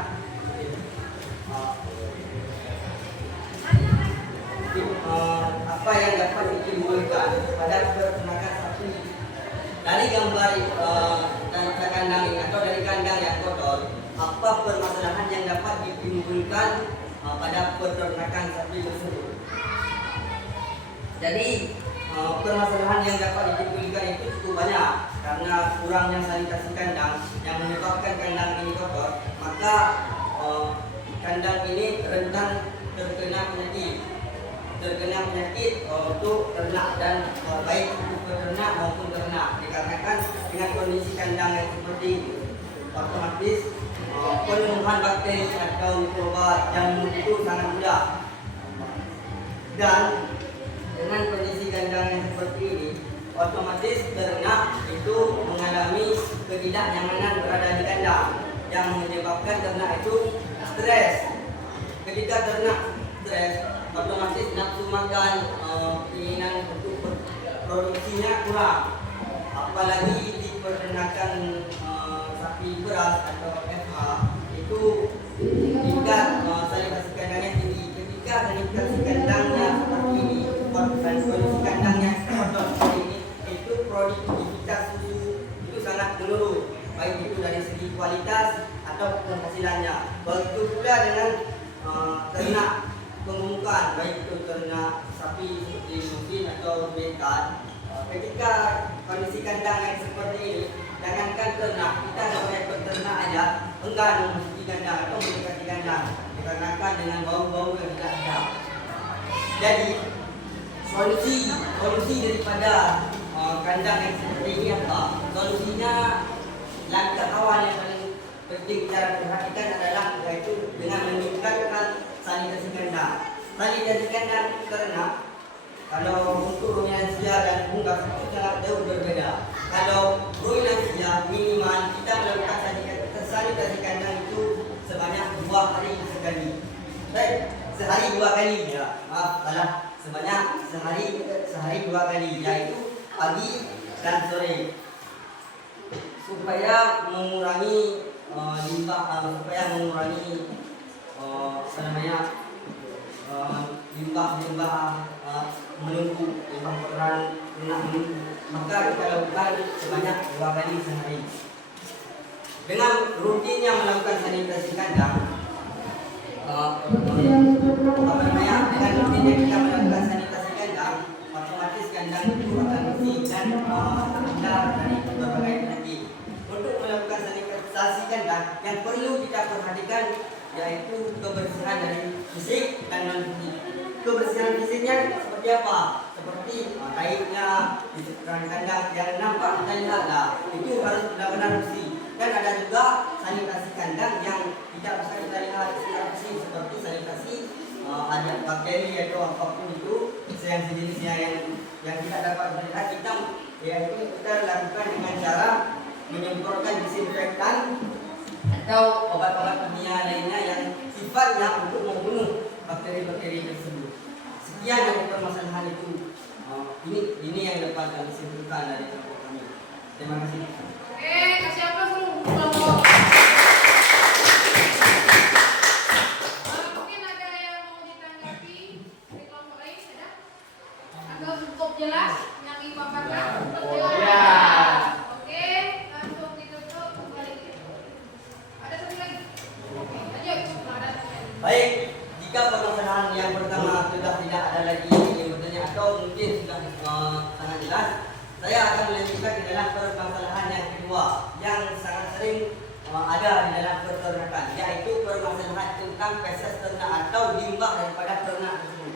apa yang dapat ditimbulkan pada peternakan sapi. Dari gambar kandang ini atau dari kandang yang kotor, apa permasalahan yang dapat ditimbulkan pada peternakan sapi tersebut. Jadi permasalahan yang dapat ditimbulkan itu cukup banyak karena kurangnya sanitasi kandang yang menyebabkan kandang ini kotor, maka kandang ini rentan terkena penyakit. terkena penyakit untuk ternak dan baik untuk peternak maupun ternak. Dikarenakan dengan kondisi kandang yang seperti itu, otomatis penemuan bakteri atau mikroba jamur itu sangat mudah. Dan dengan kondisi kandang yang seperti ini, otomatis ternak itu mengalami ketidaknyamanan berada di kandang yang menyebabkan ternak itu stres. Ketika ternak stres, otomatis nafsu makan, keinginan untuk produksinya kurang. Apalagi di peternakan sapi beras atau FH itu tingkat sanitasi kandangnya tinggi. Ketika sanitasi kandangnya seperti ini, kondisi kandangnya seperti ini, itu produktivitas susu itu sangat menurun, baik itu dari segi kualitas atau penghasilannya. Begitu pula dengan ternak pengumukan, baik itu ternak sapi seperti musin atau bekan. Ketika kondisi kandang yang seperti ini, jangankan ternak, kita sampai peternak aja enggan memasuki kandang atau mendekati kandang dikarenakan dengan bau-bau yang tidak sedap. Jadi solusi daripada kandang yang seperti ini apa? Solusinya, langkah awal yang paling penting kita perhatikan adalah yaitu dengan meningkatkan sanitasi kandang. Sanitasi kandang ternak, kalau untuk ruminansia dan unggas itu sangat jauh berbeda. Kalau ruminansia minimal kita melakukan sanitasi kandang itu sebanyak 2 hari sekali. Baik, sehari 2 kali ya. Maaf, salah. Sebanyak sehari 2 kali, yaitu pagi dan sore. Supaya mengurangi limbah, supaya mengurangi limbah menumpuk, limbah kotoran ternak menumpuk, maka kita lakukan sebanyak 2 kali sehari. Dengan rutinnya melakukan sanitasi kandang, dengan rutinnya kita melakukan sanitasi kandang, otomatis kandang itu akan bersih dan terhindar dari berbagai penyakit. Untuk melakukan sanitasi kandang, yang perlu kita perhatikan yaitu kebersihan dari fisik dan non fisik. Kebersihan fisiknya seperti apa? Seperti taiknya di sekitar kandang yang nampak kita lihat itu harus benar-benar bersih. Dan ada juga sanitasi kandang yang tidak bisa kita lihat secara fisik, seperti sanitasi ada bakteri atau apapun itu yang sejenisnya yang tidak dapat dilihat hitam, yaitu kita lakukan dengan cara menyemprotkan disinfektan atau obat-obat kimia lainnya yang sifatnya untuk membunuh bakteri-bakteri tersebut. Sekian dari permasalahan itu. Ini yang dapat kami simpulkan dari kelompok kami. Terima kasih. Oke, kasih apa dulu kelompok? Mungkin ada yang mau ditanggapi dari kelompok lain, ada? Atau cukup jelas yang dipaparkan? Cukup jelas. Oke, langsung ditutup kembali. Ada satu lagi? Oke, lanjut. Baik, jika permasalahan yang pertama sudah tidak ada lagi yang bertanya atau mungkin sudah sangat jelas, saya akan melanjutkan ke dalam permasalahan yang kedua yang sangat sering ada di dalam peternakan, yaitu permasalahan tentang feses ternak atau limbah daripada ternak tersebut.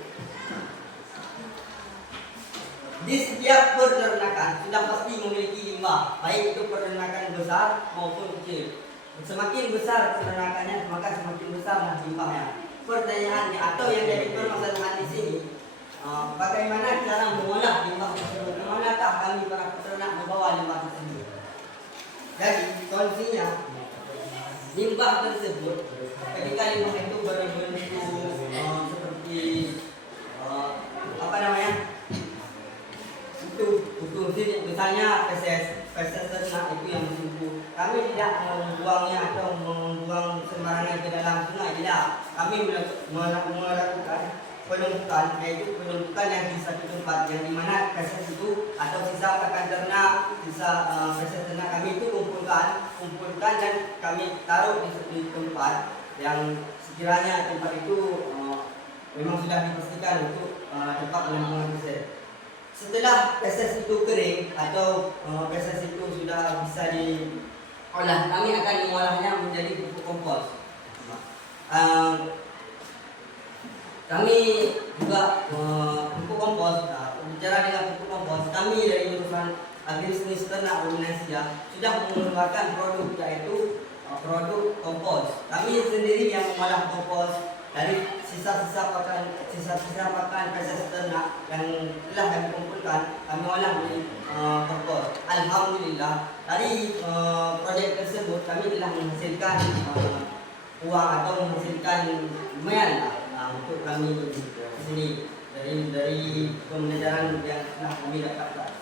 Di setiap peternakan sudah pasti memiliki limbah, baik itu peternakan besar maupun kecil. Semakin besar peternakannya, maka semakin besar limbahnya. Pertanyaannya atau yang jadi permasalahan di sini, bagaimana cara mengolah limbah tersebut? Manakah kami para peternak membawa limbah tersebut? Jadi solusinya, limbah tersebut ketika limbah itu berbentuk seperti misalnya feses ternak itu yang bertumbuh, kami tidak membuangnya atau membuang sembarangan ke dalam sungai, tidak. Kami melakukan penumpukan, yaitu penumpukan yang di satu tempat, yang dimana feses itu atau sisa pakan ternak, sisa feses ternak kami itu kumpulkan dan kami taruh di tempat yang sekiranya tempat itu memang sudah dipastikan untuk tempat penampungan feses. Setelah feses itu kering atau feses itu sudah bisa diolah, kami akan mengolahnya menjadi pupuk kompos. Kami juga pupuk kompos. Nah, bicara dengan pupuk kompos, kami dari jurusan agribisnis ternak ruminansi sudah mengeluarkan produk yaitu produk kompos. Kami sendiri yang mengolah kompos dari sisa-sisa pakan feses ternak yang telah kami kumpulkan, kami olah menjadi kompos. Alhamdulillah dari proyek tersebut kami telah menghasilkan uang atau menghasilkan lumayan lah untuk kami di sini dari pembelajaran yang telah kami dapatkan.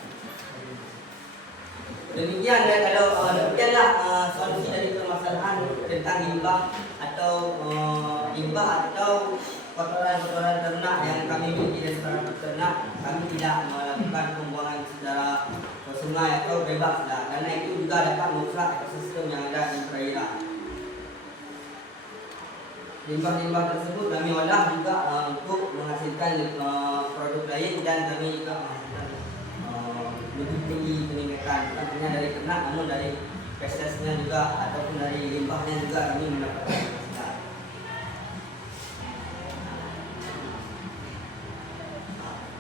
Demikian kalau demikianlah solusi dari permasalahan tentang limbah atau kotoran-kotoran ternak yang kami miliki dari para peternak. Kami tidak melakukan pembuangan secara ke sungai atau bebas karena itu juga dapat merusak ekosistem yang ada di perairan. Limbah-limbah tersebut kami olah juga untuk menghasilkan produk lain dan kami juga menghasilkan lebih tinggi peningkatan bukan hanya dari ternak namun dari fesesnya juga ataupun dari limbahnya juga kami mendapatkan hasil.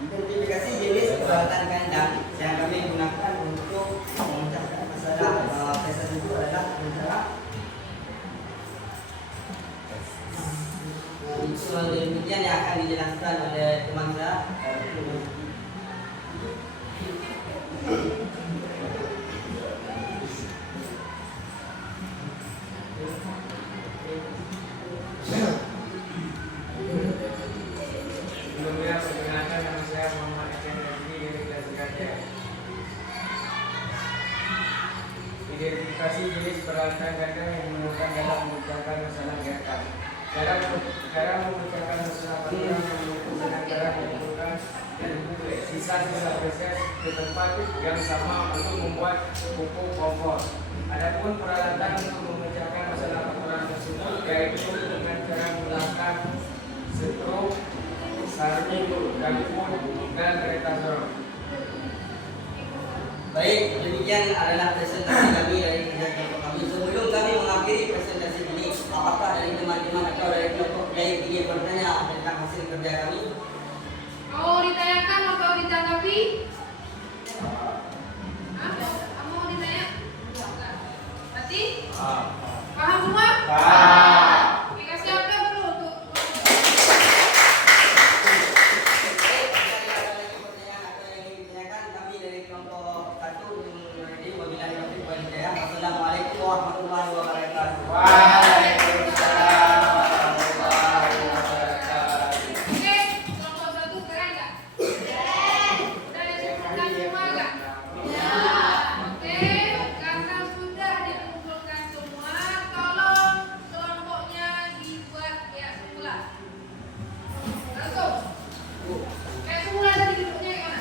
Identifikasi jenis peralatan kandang yang kami gunakan untuk memecahkan masalah feses itu adalah antara demikian yang akan dijelaskan oleh teman saya. Sebelumnya perkenalkan nama saya Muhammad Eken Raffi dari kelas 3. Identifikasi jenis peralatan kandang yang digunakan dalam memecahkan masalah gerakan. Cara memecahkan masalah kandang menggunakan cara mengumpulkan dan memukul sisa-sisa feses ke tempat yang sama untuk membuat pupuk kompos. Adapun peralatan untuk memecahkan masalah kotoran tersebut yaitu dengan cara menggunakan setrum, sarung, dampur, dan kereta sorong. Baik, demikian adalah presentasi kami dari kelompok kami. Sebelum kami mengakhiri presentasi ini, apakah dari teman-teman atau dari kelompok lain ingin bertanya tentang hasil kerja kami? Mau ditanyakan atau ditanggapi? Mau ditanya? Berarti? Paham semua? Dikasih apa dulu untuk Assalamualaikum warahmatullahi wabarakatuh. Waalaikumsalam warahmatullahi wabarakatuh. Oke, kelompok satu keren nggak? Udah dikumpulkan semua nggak? Oke, karena sudah dikumpulkan semua, tolong kelompoknya dibuat kayak semula. Langsung. Kayak semula tadi duduknya gimana?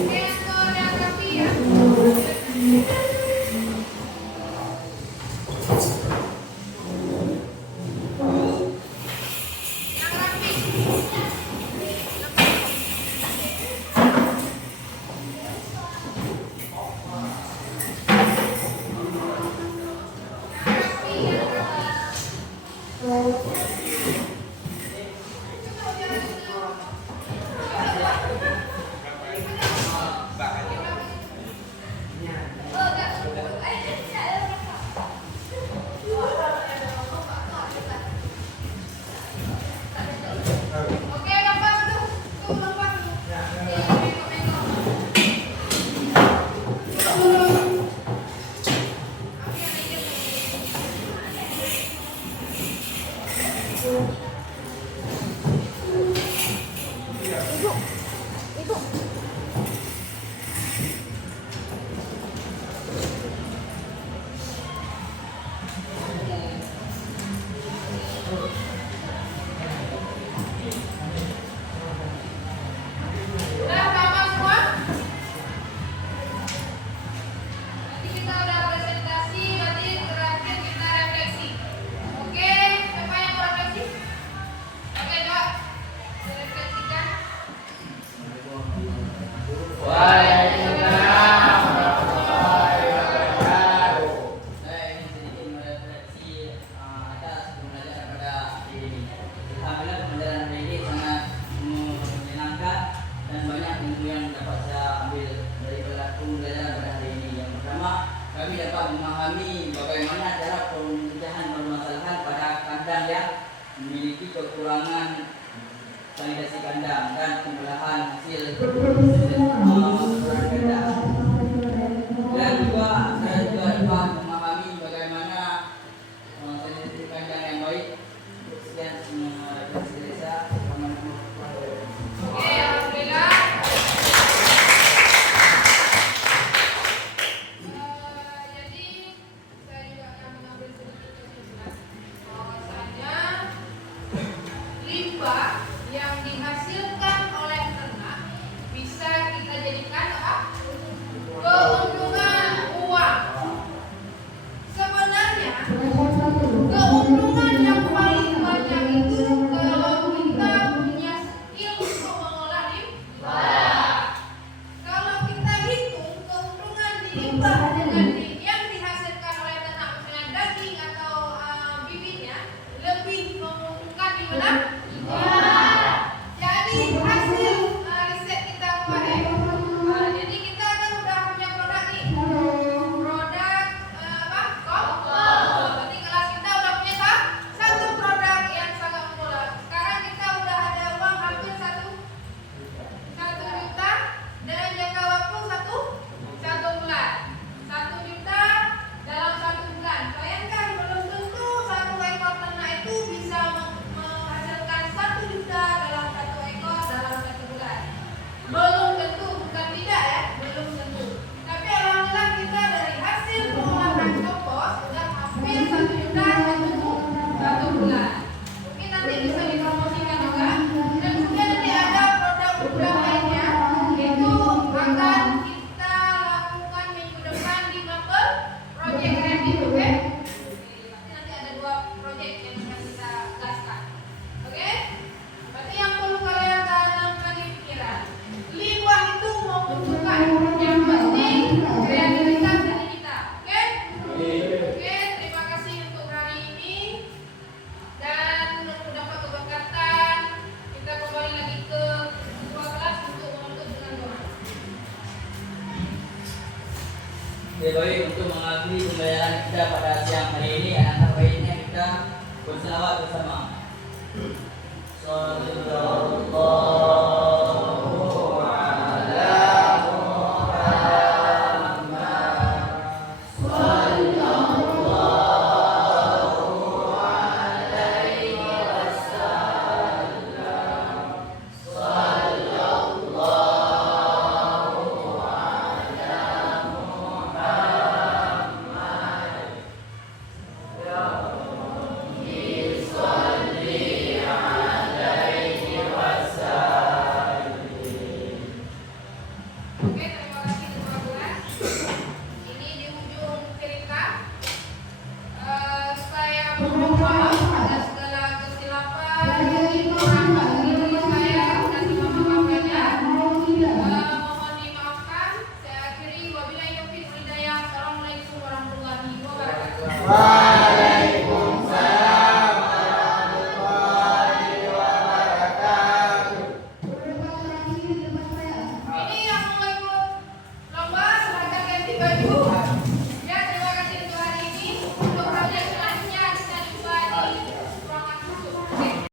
Oke, koreografi ya. Yang rapi. Yang rapi. Oke, lepas tuh. Tuh lepas tuh. Bengkok-bengkok. Udah paham semua? Nanti kita udah presentasi, berarti terakhir kita refleksi. Oke, siapa yang mau refleksi? Oke, yang dapat saya ambil dari pelajaran pada hari ini. Yang pertama, kami dapat memahami bagaimana cara pemecahan permasalahan pada kandang yang memiliki kekurangan sanitasi kandang dan pengolahan hasil kandang. Dan juga saya juga dapat memahami bagaimana sanitasi kandang yang baik. Sekian dari saya. Oke, alhamdulillah. Jadi saya juga akan mengambil sedikit kesimpulan bahwasanya limbah yang dihasilkan oleh ternak bisa kita jadikan apa? Keuntungan uang. Sebenarnya keuntungan yang paling banyak itu kalau kita punya skill untuk mengolah limbah. Kalau kita hitung keuntungan di limbah dengan yang dihasilkan oleh ternak, misalnya daging atau bibitnya, lebih menguntungkan di mana? Jadi hasil riset kita kemarin, jadi kita kan udah punya produk nih, produk apa? Kompos. Berarti kelas kita udah punya satu produk yang sangat unggul. Sekarang kita udah ada uang hampir 1 juta dan jangka waktu satu bulan. 1 juta dalam 1 bulan. Bayangkan belum tentu satu ekor ternak itu bisa menghasilkan 1 juta dalam 1 ekor dalam 1 bulan. Belum tentu, bukan tidak ya, belum tentu. Tapi alhamdulillah kita dari hasil pengolahan kompos sudah hampir 1 juta satu bulan. Mungkin nanti bisa dipromosikan juga. Dan kemudian nanti ada produk-produk lainnya, yaitu akan kita lakukan minggu depan di Mapel Project Ready, oke? Nanti ada 2 project yang akan kita gaskan. Oke? Berarti yang perlu kalian tanamkan di pikiran, limbah itu menguntungkan. Yang penting kreativitas dari kita. Oke? Oke, terima kasih untuk hari ini. Dan dapat keberkatan. Kita kembali lagi ke kelas untuk menutup dengan doa. Ya, baik, untuk mengakhiri pembelajaran kita pada siang hari ini, anak baiknya kita berselawat bersama. Sallallahu ala Muhammad. Sallallahu alaihi wasallam. Sallallahu ala Muhammad. Ya Rabbi salli alaihi wasallam. Oke, terima kasih kepada kelas. Ini di ujung cerita. Saya mohon maaf atas segala kesilapan yang terdapat dari diri saya dan memaafkannya. Mohon dimaafkan. Saya akhiri wabillahi taufiq wal hidayah. Assalamualaikum warahmatullahi wabarakatuh.